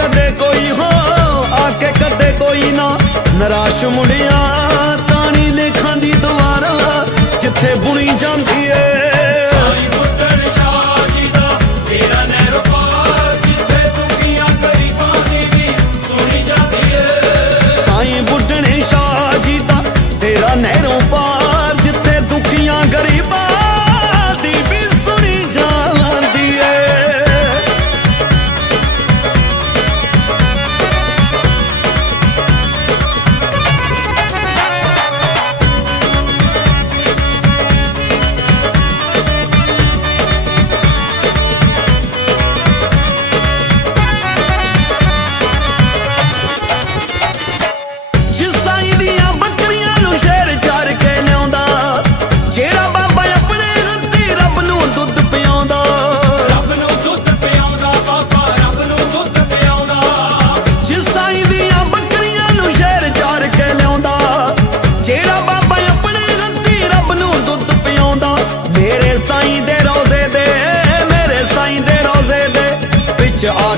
ਕਦੇ ਕੋਈ ਹੋ, ਆ ਕੇ ਕਦੇ ਕੋਈ ਨਾ। ਨਰਾਸ਼ ਮੁੰਡਿਆਂ, ਤਾਣੀ ਲਿਖਾਂ ਦੀ ਦੁਆਰਾ, ਜਿੱਥੇ ਬੁਣੀ ਜਾਂਦੀ ਏ।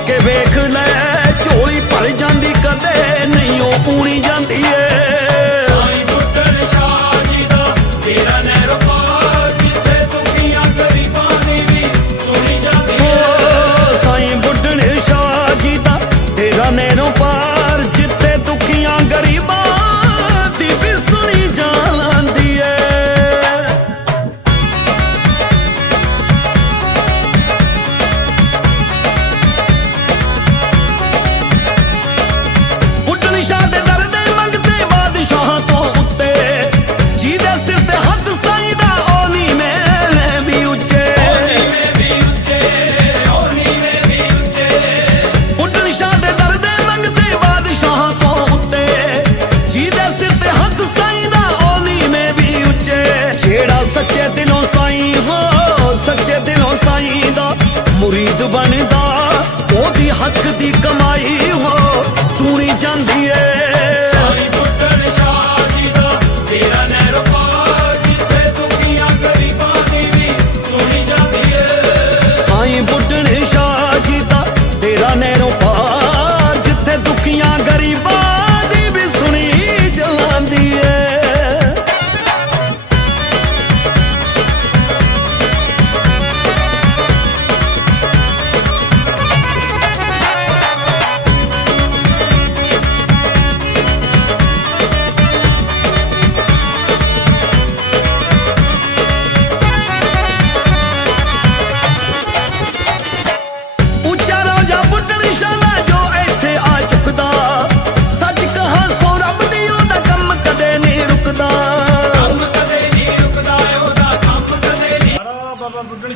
que veas. ਮੁਰੀਦ ਬਣਦਾ ਉਹਦੀ ਹੱਕ ਦੀ ਕਮਾਈ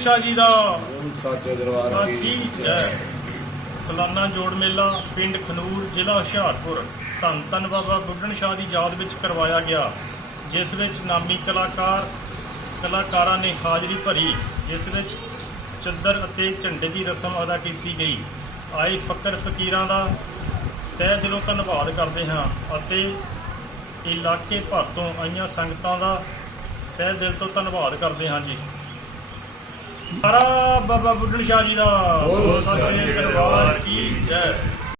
ਪਾਤਸ਼ਾਹ ਜੀ ਦਾ। ਸਾਚੇ ਦਰਬਾਰ ਕੀ ਜੈ। ਸਲਾਨਾ ਜੋੜ ਮੇਲਾ ਪਿੰਡ ਖਨੂਰ ਜ਼ਿਲ੍ਹਾ ਹੁਸ਼ਿਆਰਪੁਰ। ਧੰਨ ਧੰਨ ਬਾਬਾ ਬੁੱਢਣ ਸ਼ਾਹ ਦੀ ਯਾਦ ਵਿੱਚ ਕਰਵਾਇਆ ਗਿਆ ਜਿਸ ਵਿੱਚ ਨਾਮੀ ਕਲਾਕਾਰ ਕਲਾਕਾਰਾਂ ਨੇ ਹਾਜ਼ਰੀ ਭਰੀ ਜਿਸ ਵਿੱਚ ਚੱਦਰ ਅਤੇ ਝੰਡੇ ਦੀ ਰਸਮ ਅਦਾ ਕੀਤੀ ਗਈ। ਆਏ ਫਕਰ ਫਕੀਰਾਂ ਦਾ ਤਹਿ ਦਿਲੋਂ ਧੰਨਵਾਦ ਕਰਦੇ ਹਾਂ ਅਤੇ ਇਲਾਕੇ ਭਰ ਤੋਂ ਆਈਆਂ ਸੰਗਤਾਂ ਦਾ ਤਹਿ ਦਿਲ ਤੋਂ ਧੰਨਵਾਦ ਕਰਦੇ ਹਾਂ ਜੀ। ਸਾਰਾ ਬਾਬਾ ਬੁੱਢਣ ਸ਼ਾਹ ਜੀ ਦਾ। ਸਤਿ ਸ੍ਰੀ ਅਕਾਲ ਕੀ ਜੈ।